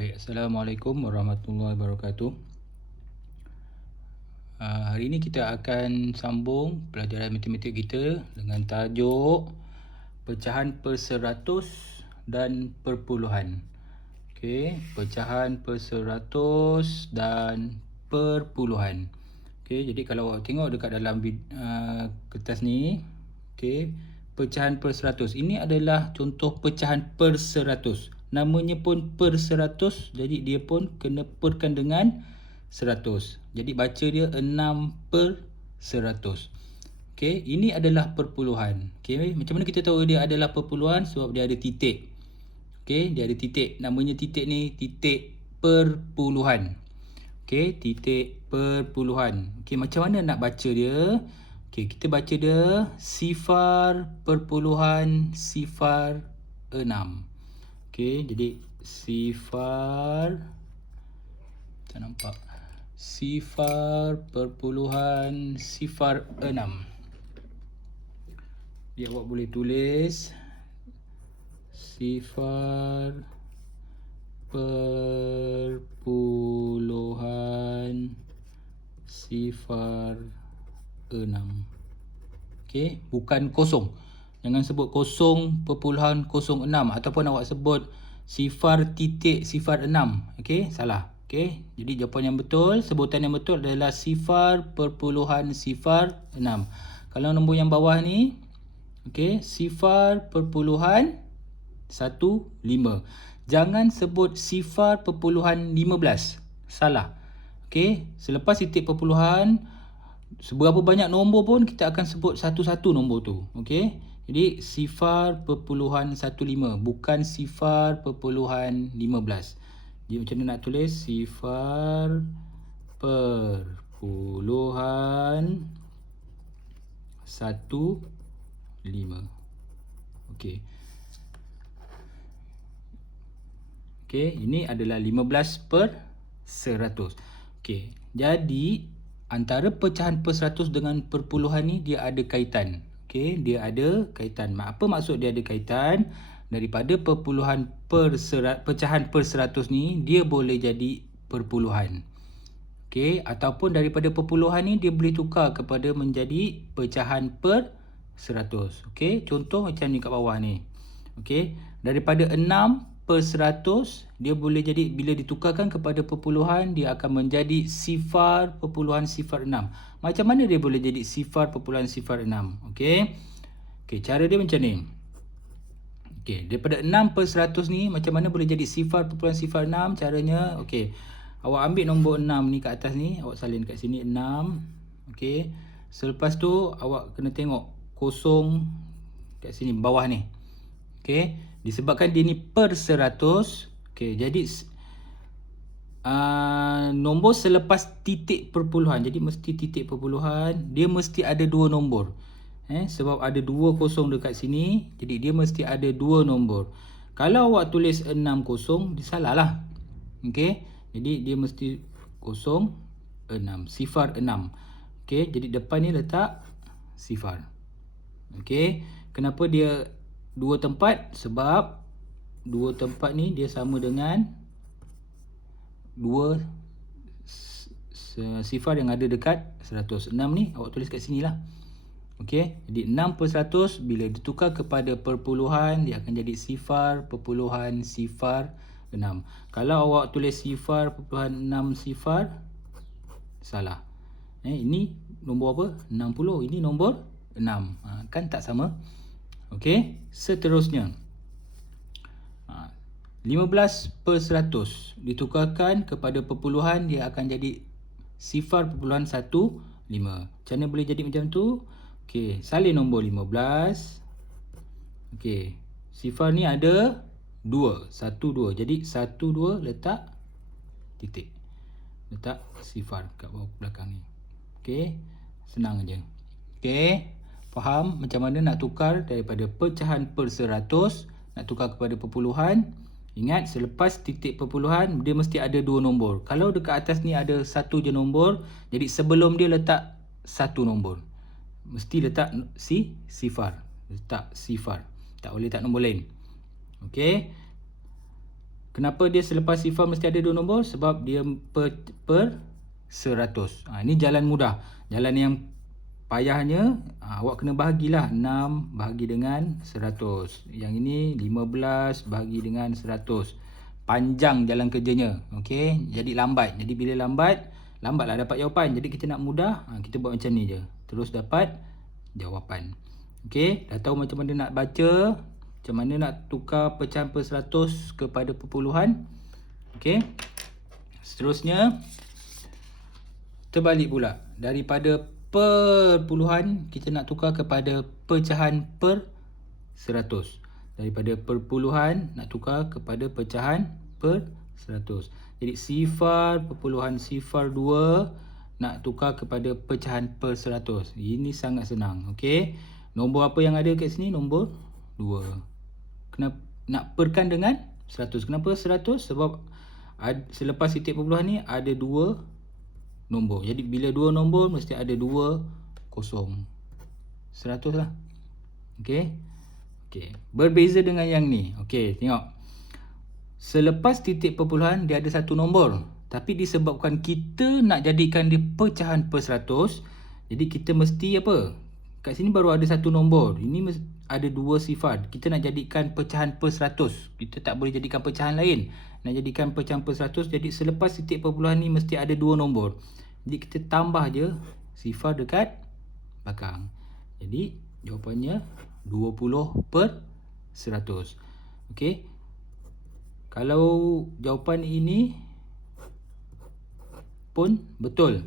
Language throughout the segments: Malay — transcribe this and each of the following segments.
Baik, Assalamualaikum warahmatullahi wabarakatuh. Hari ini kita akan sambung pelajaran matematik kita dengan tajuk pecahan perseratus dan perpuluhan. Okey, pecahan perseratus dan perpuluhan. Okey, jadi kalau awak tengok dekat dalam kertas ni, okey, pecahan perseratus. Ini adalah contoh pecahan perseratus. Namanya pun perseratus, jadi dia pun kena perkan dengan 100. Jadi baca dia 6/100. Okey, ini adalah perpuluhan. Okey, macam mana kita tahu dia adalah perpuluhan? Sebab dia ada titik. Okey, dia ada titik. Namanya titik ni titik perpuluhan. Okey, titik perpuluhan. Okey, macam mana nak baca dia? Okey, kita baca dia 0.06. Okey, jadi tak nampak. 0.06. Dia awak boleh tulis 0.06. Okey, bukan kosong. Jangan sebut 0.06 ataupun awak sebut 0.06. Okey, salah. Okey, jadi jawapan yang betul, sebutan yang betul adalah 0.06. Kalau nombor yang bawah ni, okey, 0.15. Jangan sebut 0.15. Salah. Okey, selepas titik perpuluhan, seberapa banyak nombor pun kita akan sebut satu-satu nombor tu. Okey, jadi 0.15 bukan 0.15. Jadi macam mana nak tulis 0.15. Okey. Okey, ini adalah 15/100. Okey, jadi antara pecahan perseratus dengan perpuluhan ni dia ada kaitan. Okey, dia ada kaitan. Apa maksud dia ada kaitan? Daripada pecahan perseratus ni dia boleh jadi perpuluhan. Okey, ataupun daripada perpuluhan ni dia boleh tukar kepada menjadi pecahan perseratus. Okey, contoh macam ni kat bawah ni. Okey, daripada 6/100 dia boleh jadi, bila ditukarkan kepada perpuluhan dia akan menjadi 0.06. Macam mana dia boleh jadi 0.06? Okey. Okey, cara dia macam ni. Okey, daripada 6/100 ni macam mana boleh jadi 0.06? Caranya, okey, awak ambil nombor 6 ni kat atas ni, awak salin kat sini 6. Okey, selepas tu awak kena tengok kosong kat sini bawah ni. Okey, disebabkan dia ni per 100. Okey, jadi nombor selepas titik perpuluhan, jadi mesti titik perpuluhan, dia mesti ada dua nombor. Sebab ada dua kosong dekat sini, jadi dia mesti ada dua nombor. Kalau awak tulis 60, dia salah lah. Okey, jadi dia mesti 06. Okey, jadi depan ni letak 0. Okey, kenapa dia dua tempat? Sebab dua tempat ni dia sama dengan dua sifar yang ada dekat 100. 6 ni awak tulis kat sini lah. Okey, jadi 6/100 bila ditukar kepada perpuluhan dia akan jadi 0.06. Kalau awak tulis 0.60, salah. Ini nombor apa? 60. Ini nombor 6. Kan tak sama? Okey, seterusnya 15/100 ditukarkan kepada perpuluhan dia akan jadi 0.15. Macam mana boleh jadi macam tu? Okey, salin nombor 15. Okey, sifar ni ada 2. 1, 2. Jadi 1, 2 letak titik. Letak sifar kat bawah belakang ni. Okey, senang aja. Okey, faham macam mana nak tukar daripada pecahan perseratus nak tukar kepada perpuluhan? Ingat, selepas titik perpuluhan dia mesti ada dua nombor. Kalau dekat atas ni ada satu je nombor, jadi sebelum dia letak satu nombor. Mesti letak sifar. Letak sifar. Tak boleh letak nombor lain. Okey. Kenapa dia selepas sifar mesti ada 2 nombor? Sebab dia per 100. Ini jalan mudah. Jalan yang payahnya, awak kena bahagilah 6 bahagi dengan 100. Yang ini 15 bahagi dengan 100. Panjang jalan kerjanya. Okey, jadi lambat. Jadi bila lambatlah dapat jawapan. Jadi kita nak mudah, kita buat macam ni je. Terus dapat jawapan. Okey, dah tahu macam mana nak baca, macam mana nak tukar pecahan per 100 kepada perpuluhan. Okey. Seterusnya terbalik pula. Daripada perpuluhan kita nak tukar kepada pecahan per 100. Daripada perpuluhan nak tukar kepada pecahan per 100. Jadi sifar perpuluhan sifar 2 nak tukar kepada pecahan per 100. Ini sangat senang. Okey. Nombor apa yang ada kat sini? Nombor 2. Kenapa nak perkan dengan 100? Kenapa 100? Sebab selepas titik perpuluhan ni ada 2 nombor. Jadi bila 2 nombor mesti ada 2 kosong. 100 lah. Okey. Okey. Berbeza dengan yang ni. Okey, tengok. Selepas titik perpuluhan dia ada 1 nombor. Tapi disebabkan kita nak jadikan dia pecahan per 100, jadi kita mesti apa? Kat sini baru ada 1 nombor. Ini ada 2 sifar. Kita nak jadikan pecahan per 100. Kita tak boleh jadikan pecahan lain. Nak jadikan pecahan per 100, jadi selepas titik perpuluhan ni mesti ada 2 nombor. Jadi kita tambah je sifar dekat belakang. Jadi jawapannya 20 per 100. Okey. Kalau jawapan ini pun betul.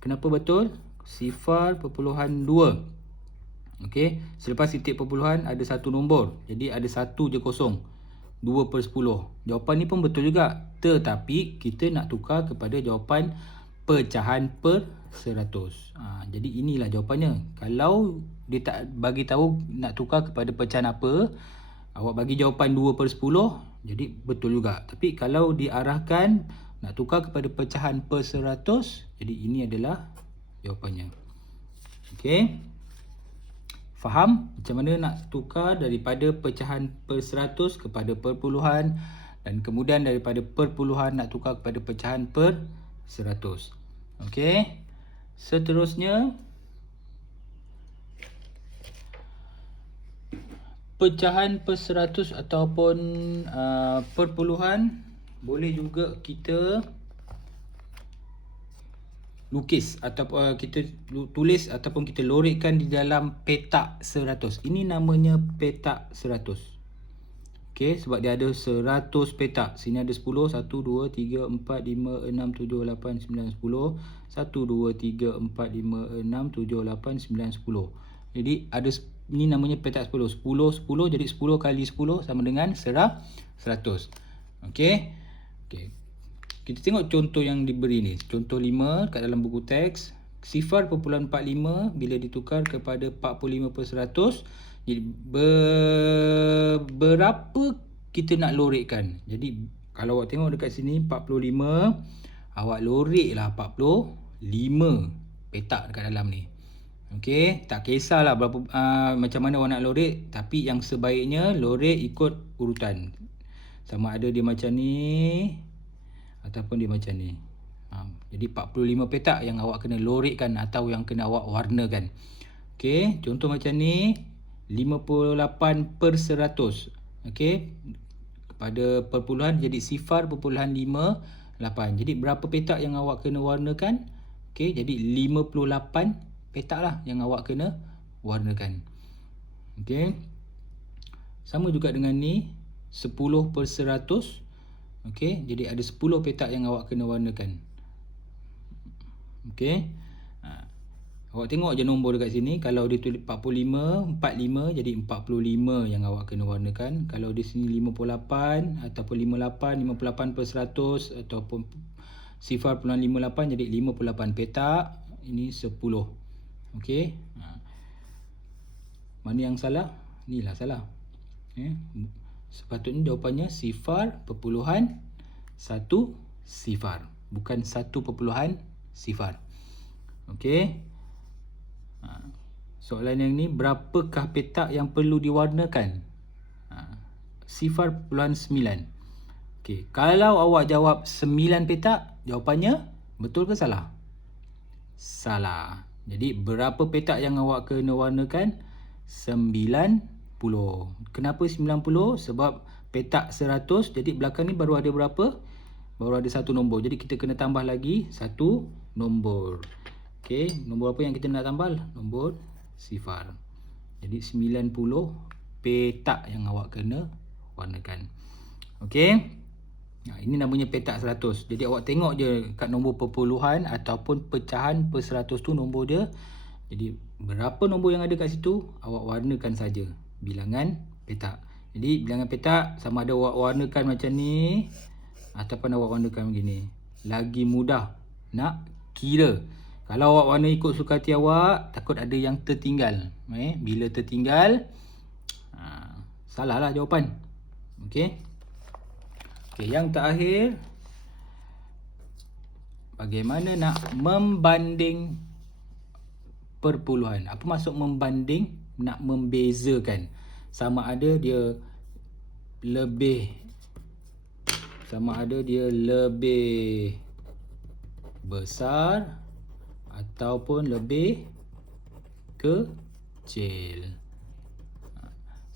Kenapa betul? Sifar perpuluhan 2. Okey. Selepas titik perpuluhan ada 1 nombor. Jadi ada 1 je kosong. 2 per 10. Jawapan ni pun betul juga. Tetapi kita nak tukar kepada jawapan pecahan per 100. Jadi inilah jawapannya. Kalau dia tak bagi tahu nak tukar kepada pecahan apa, awak bagi jawapan 2 per 10, jadi betul juga. Tapi kalau diarahkan nak tukar kepada pecahan per 100, jadi ini adalah jawapannya. Okey. Faham macam mana nak tukar daripada pecahan per 100 kepada perpuluhan, dan kemudian daripada perpuluhan nak tukar kepada pecahan per 100. Okey. Seterusnya, pecahan per 100 ataupun perpuluhan boleh juga kita lukis ataupun kita tulis ataupun kita lorekkan di dalam petak 100. Ini namanya petak 100. Okey, sebab dia ada 100 petak. Sini ada 10, 1 2 3 4 5 6 7 8 9 10. 1 2 3 4 5 6 7 8 9 10. Jadi ada, ini namanya petak 10. 10 10, jadi 10 kali 10 sama dengan 100. Okey. Okey. Kita tengok contoh yang diberi ni. Contoh 5 kat dalam buku teks. Sifar perpuluhan 45 bila ditukar kepada 45 per 100. Jadi berapa kita nak lorekkan? Jadi kalau awak tengok dekat sini 45, awak loreklah 45 petak dekat dalam ni. Okey, tak kisahlah berapa macam mana awak nak lorek, tapi yang sebaiknya lorek ikut urutan. Sama ada dia macam ni ataupun dia macam ni. Jadi 45 petak yang awak kena lorekkan atau yang kena awak warnakan. Okey, contoh macam ni 58 per 100. Okey, pada perpuluhan jadi sifar perpuluhan 58. Jadi berapa petak yang awak kena warnakan? Okey, jadi 58 petak lah yang awak kena warnakan. Okey, sama juga dengan ni 10 per 100. Okey, jadi ada 10 petak yang awak kena warnakan. Okey. Awak tengok je nombor dekat sini. Kalau dia tulis 45, 45, jadi 45 yang awak kena warnakan. Kalau di sini 58 ataupun 58, 58 per 100 ataupun sifar perpuluhan 58, jadi 58 petak. Ini 10. Okey. Mana yang salah? Inilah salah. Sepatutnya jawapannya sifar perpuluhan 1 sifar, bukan 1 perpuluhan sifar. Okey. Soalan yang ni, berapakah petak yang perlu diwarnakan? Sifar perpuluhan 9. Okey, kalau awak jawab 9 petak, jawapannya betul ke salah? Salah. Jadi berapa petak yang awak kena warnakan? 90. Kenapa 90? Sebab petak 100, jadi belakang ni baru ada berapa? Baru ada satu nombor. Jadi kita kena tambah lagi satu nombor. Okey, nombor apa yang kita nak tambah? Nombor sifar. Jadi 90 petak yang awak kena warnakan. Okey. Ini namanya petak 100. Jadi awak tengok je kat nombor perpuluhan ataupun pecahan per 100 tu nombor dia. Jadi berapa nombor yang ada kat situ, awak warnakan saja bilangan petak. Jadi bilangan petak sama ada awak warnakan macam ni ataupun awak warnakan begini. Lagi mudah nak kira. Kalau awak warna ikut suka hati awak, takut ada yang tertinggal. Bila tertinggal, salah lah jawapan. Okey. Okay, yang terakhir, bagaimana nak membanding perpuluhan? Apa maksud membanding? Nak membezakan. Sama ada dia lebih besar ataupun lebih kecil.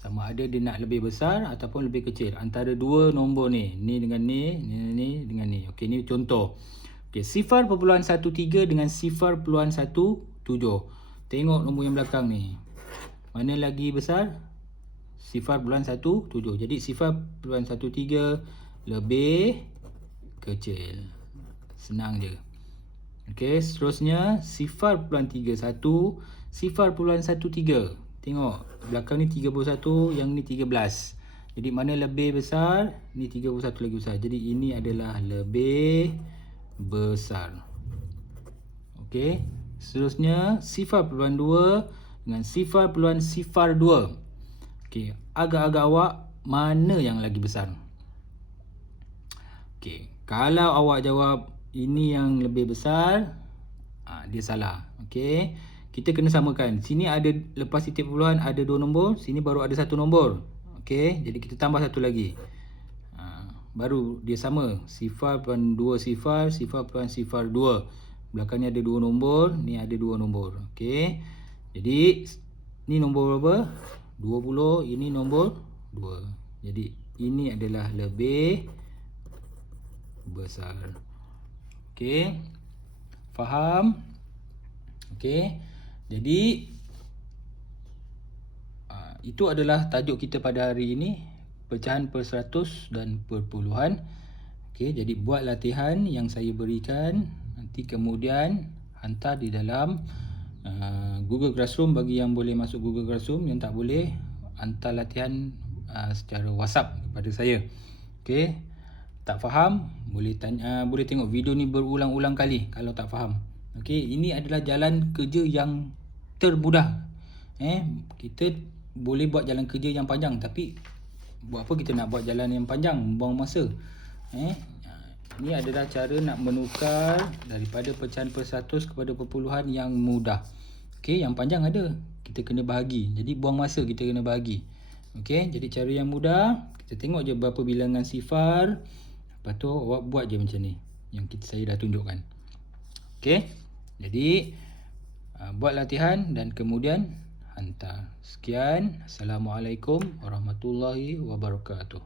Sama ada dia nak lebih besar ataupun lebih kecil antara dua nombor ni. Ni dengan ni, ni dengan ni. Okey, ni contoh. Okey, 0.13 dengan 0.17. Tengok nombor yang belakang ni. Mana lagi besar? 0.17. Jadi 0.13 lebih kecil. Senang je. Okey, seterusnya 0.31, 0.13. Tengok, belakang ni 31, yang ni 13. Jadi mana lebih besar? Ni 31 lagi besar. Jadi ini adalah lebih besar. Okey. Seterusnya 0.2 dengan 0.02. Okey, agak-agak awak mana yang lagi besar? Okey, kalau awak jawab ini yang lebih besar, dia salah. Okey. Kita kena samakan. Sini ada lepas titik perpuluhan ada dua nombor, sini baru ada satu nombor. Okey, jadi kita tambah satu lagi. Baru dia sama. 0.20, 0.02. Belakang ni ada dua nombor, ni ada dua nombor. Okey. Jadi ni nombor berapa? 20, ini nombor 2. Jadi ini adalah lebih besar. Okey. Faham? Okey. Jadi itu adalah tajuk kita pada hari ini, pecahan per 100 dan perpuluhan. Okey, jadi buat latihan yang saya berikan, nanti kemudian hantar di dalam Google Classroom bagi yang boleh masuk Google Classroom, yang tak boleh hantar latihan secara WhatsApp kepada saya. Okey. Tak faham, boleh tanya, boleh tengok video ni berulang-ulang kali kalau tak faham. Okey, ini adalah jalan kerja yang termudah. Kita boleh buat jalan kerja yang panjang, tapi buat apa kita nak buat jalan yang panjang, buang masa. Ini adalah cara nak menukar daripada pecahan per 100 kepada perpuluhan yang mudah. Okey, yang panjang ada, kita kena bahagi. Jadi buang masa, kita kena bahagi. Okey, jadi cara yang mudah, kita tengok je berapa bilangan sifar. Lepas tu awak buat je macam ni, yang saya dah tunjukkan. Okey, jadi buat latihan dan kemudian hantar. Sekian. Assalamualaikum warahmatullahi wabarakatuh.